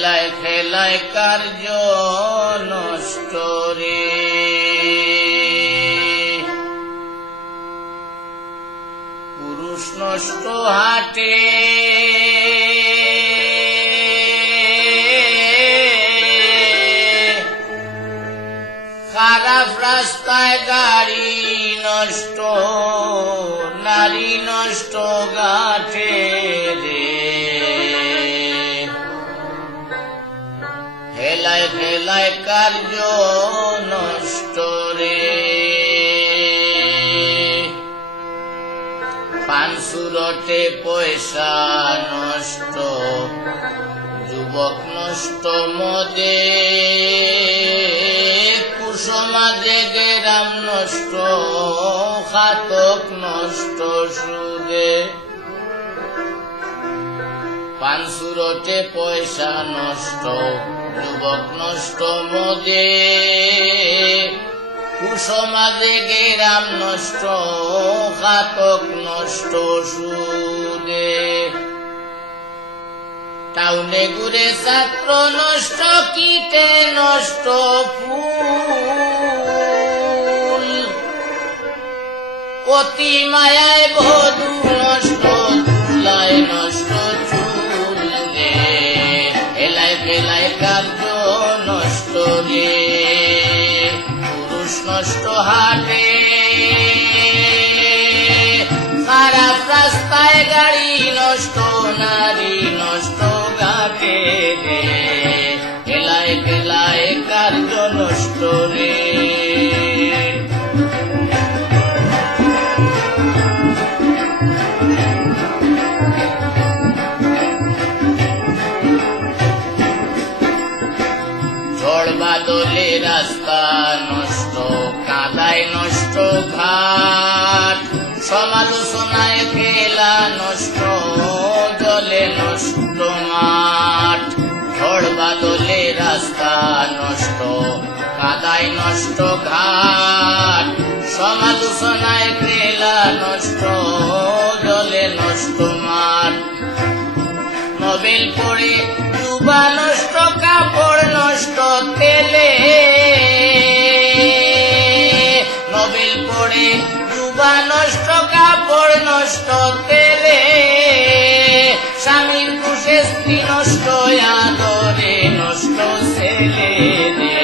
হেলায় খেলায় কার্য নষ্ট রে। পুরুষ নষ্ট হাটে খারাপ রাস্তায় গাড়ি নষ্ট, নারী নষ্ট গাঠে রে। হেলায় হেলায় কার্য নষ্ট রে। পান সুরটে পয়সা নষ্ট, যুবক নষ্ট মদে, কুসমাজে গেরাম নষ্ট, খাতক নষ্ট সুদে। পান সুরটে পয়সা নষ্ট, যুবক নষ্ট মদে, কুসমাজে গেরাম নষ্ট, খাতক নষ্ট সুদে। টাউনে ঘুরে ছাত্র নষ্ট, কীটে নষ্ট ফুল, অতি মায়ায় বধূ নষ্ট, তুলায় নষ্ট চুল রে। হেলায় ফেলায় কার্য নষ্ট রে। পুরুষ নষ্ট হাটে খারাপ রাস্তায় গাড়ি নষ্ট, নারী নষ্ট গাটে রে। হেলায় ফেলায় কার্য নষ্ট রে। ঝড় বাদলে রাস্তা নষ্ট, কাদায় নষ্ট ঘাট, সমালোচনায় খেলা নষ্ট, জলে নষ্ট মাঠ। ঝড় বাদলে রাস্তা নষ্ট, কাদায় নষ্ট ঘাট, সমালোচনায় খেলা নষ্ট, জলে নষ্ট মাঠ। নোবেল পড়ে ডুবা নষ্ট, কাপড় নষ্ট তেলে। নোবেল পড়ে ডুবা নষ্ট, কাপড় নষ্ট তেলে। স্বামীর কুশে স্ত্রী নষ্ট, আদরে নষ্ট ছেলে রে।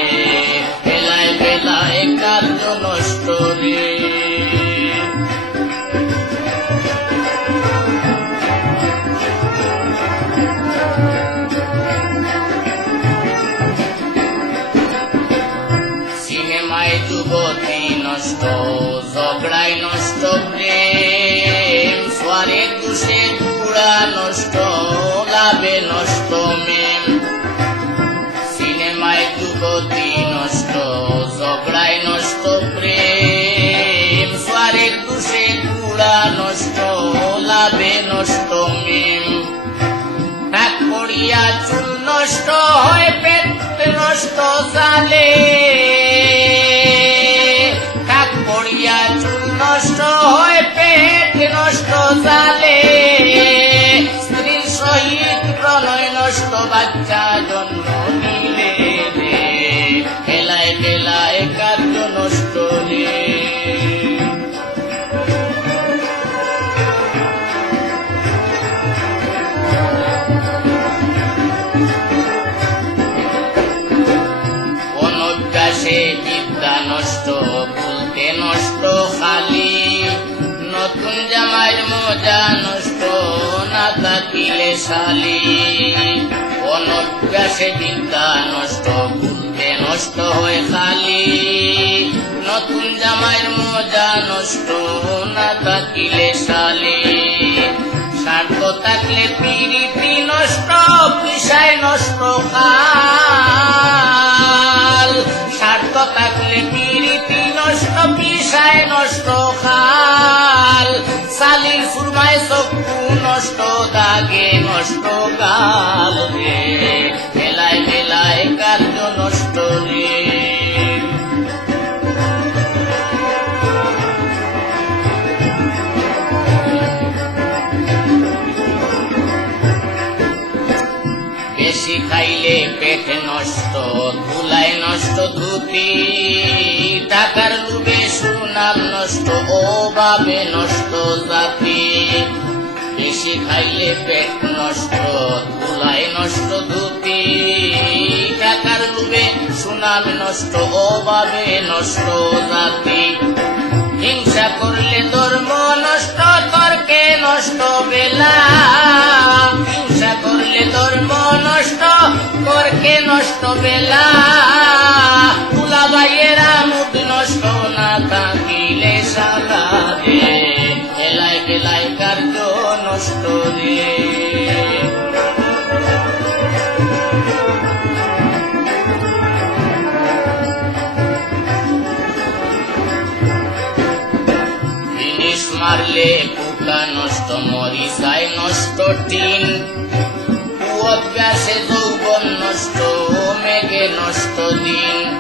বেলায় বেলায় কার্য নষ্ট রে। সিনেমায় যুবতী নষ্ট, ঝগড়ায় নষ্ট প্রেম, সোয়ারের দুষে কুড়া নষ্ট, লাভে নষ্ট মেম। সিনেমায় যুবতী নষ্ট, ঝগড়ায় নষ্ট প্রেম, সোয়ারের দুষে কুড়া নষ্ট, লাভে নষ্ট মেম। টাক পড়িয়া চুল নষ্ট হয়, পেট নষ্ট জালে। টাক পড়িয়া চুল নষ্ট হয়, পেট নষ্ট জালে। স্ত্রীর সহিত প্রণয় নষ্ট, বাচ্চা জন্ম নিলে রে। হেলায় বেলায় কার্য নষ্ট রে। অনভ্যাসে বিদ্যা নষ্ট, বলতে নষ্ট খালি। নতুন জামাইয়ের মজা নষ্ট, না থাকিলে শালি। অনভ্যাসে বিদ্যা নষ্ট, বলতে নষ্ট হয় খালি। নতুন জামাইয়ের মজা নষ্ট, না থাকিলে শালি। স্বার্থ থাকলে পিরিতি নষ্ট, পিসায় নষ্ট কাল। স্বার্থ থাকলে পিরিতি নষ্ট, পিসায় নষ্ট খাল। সালির সুরমায় চক্ষু নষ্ট, দাগে নষ্ট গাল রে। মেলায় মেলায় কার্য নষ্ট রে। বেশি খাইলে পেট নষ্ট, ধুলায় নষ্ট ধুতি, টাকার লোভে সুনাম নষ্ট, অভাবে নষ্ট জাতি। বেশি খাইলে পেট নষ্ট, ধুলায় নষ্ট ধুতি, টাকার লোভে সুনাম নষ্ট, অভাবে নষ্ট জাতি। হিংসা করলে ধর্ম নষ্ট, তর্কে নষ্ট বেলা। হিংসা করলে ধর্ম নষ্ট, তর্কে নষ্ট বেলা। তুলা ভাইয়েরা মুদ নষ্ট, না থাকিলে সালা রে। বেলায় বেলায় কার্য নষ্ট রে। মারলে পোকা নষ্ট, মরিচায় নষ্ট টিন। অভ্যাসে যৌবন নষ্ট, মেঘে নষ্ট দিন।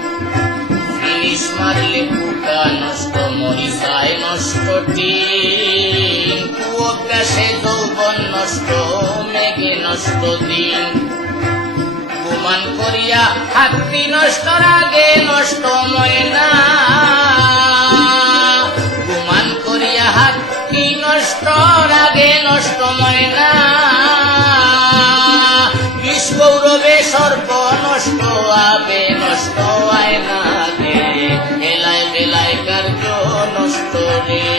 ফিনিশ মারলে পোকা নষ্ট, মরিচায় নষ্ট টিন। অভ্যাসে যৌবন নষ্ট, মেঘে নষ্ট দিন। গুমান করিয়া হাতি নষ্ট, রাগে নষ্ট ময়না। নষ্ট রাগে নষ্ট ময়না। বিষ গৌরবে সর্ব নষ্ট, আবে নষ্ট আয়না রে। বেলায় বেলায় কার্য নষ্ট রে।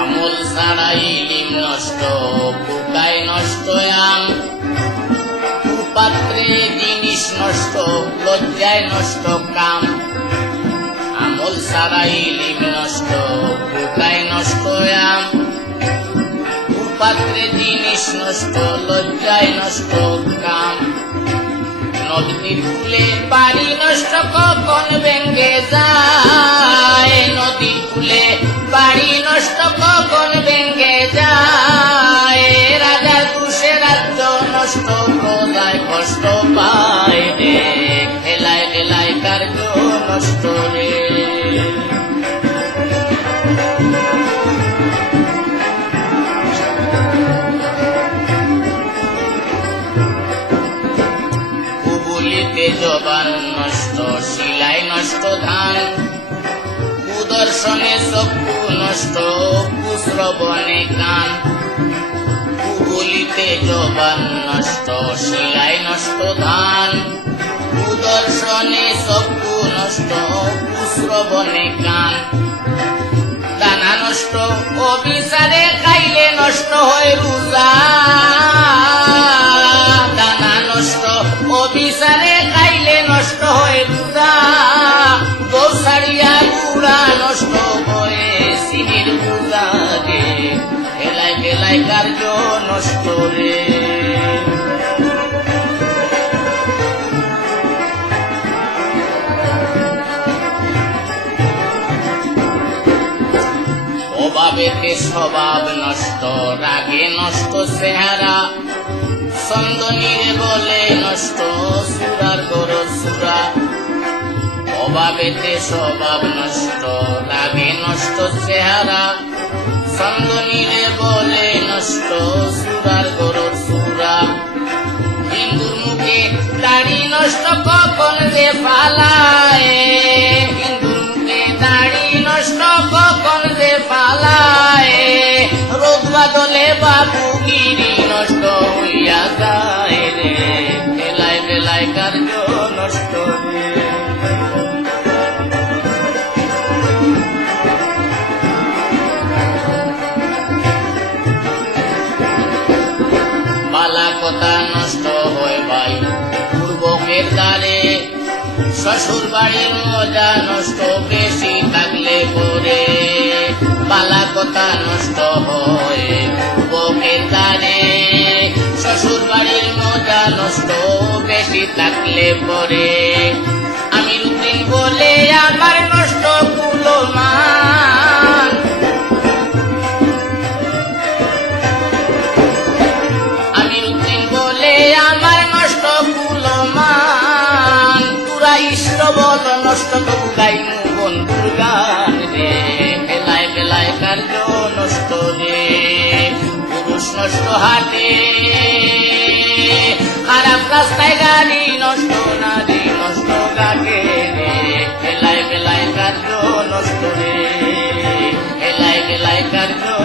আমল ছাড়াই লিম নষ্ট, পোকায় নষ্ট আম। পাত্রে জিনিস নষ্ট, লজ্জায় নষ্ট কাম। আমল ছাড়াই লিম নষ্ট, পোকায় নষ্ট আম। পাত্রে জিনিস নষ্ট, লজ্জায় নষ্ট কাম। নদীর কূলে বাড়ি নষ্ট, কখন ভেঙ্গে যায়। নদীর কূলে বাড়ি নষ্ট, কখন ভেঙ্গে যায়। রাজার দুষে রাজ্য নষ্ট, প্রজায় কষ্ট পায় রে। খেলায় খেলায় কার্য নষ্ট রে। কুবুলিতে জবান নষ্ট, শিলায় নষ্ট ধান। কুদর্শনে চক্ষু নষ্ট, কুশ্রবণে কান। কুবুলিতে জবান নষ্ট, শিলায় নষ্ট ধান। কুদর্শনে চক্ষু নষ্ট, কুশ্রবণে কান। দানা নষ্ট, অবিচারে খাইলে নষ্ট হয় রোজা। দানা নষ্ট, অবিচারে খাইলে নষ্ট হয় রোজা। গোসারিয়া গুড়া নষ্ট করে চিনির পূজা রে। বেলায় বেলায় কার্য নষ্ট রে। অভাবেতে স্বভাব নষ্ট, রাগে নষ্ট চেহারা। চন্দনীরে বলে নষ্ট, সুরার গরজ সুরা। অভাবেতে স্বভাব নষ্ট, রাগে নষ্ট চেহারা। চন্দনীরে বলে নষ্ট, সুরার গরজ সুরা। হিন্দুর মুখে দাড়ি নষ্ট, কখন যে পালায়। হিন্দুর মুখে দাড়ি নষ্ট, কখন যে পালায়। রোদ বাদলে বাবুগিরি নষ্ট হইয়া যায় রে। বেলায় বেলায় কার্য নষ্ট রে। বালা কথা নষ্ট হয় ভাই পূর্বকের দ্বারে। শ্বশুর বাড়ির মজা নষ্ট, বেশি থাকলে পরে। বালা কথা নষ্ট হয় পূর্বকের দ্বারে। শ্বশুর বাড়ির মজা নষ্ট, বেশি থাকলে পরে। আমি রুটিন বলে আমার নষ্ট কুলমান। আমি রুটিন বলে আমার নষ্ট কুলমান। পুরা ইষ্ট বল নষ্ট তবু গাইমু রে, বেলায় বেলায় কার্য নষ্ট রে, পুরুষ নষ্ট হাটে, খারাপ রাস্তায় গাড়ি নষ্ট, নারী নষ্ট গাকে রে, বেলায় বেলায় কার্য নষ্ট রে, বেলায় বেলায় কার্য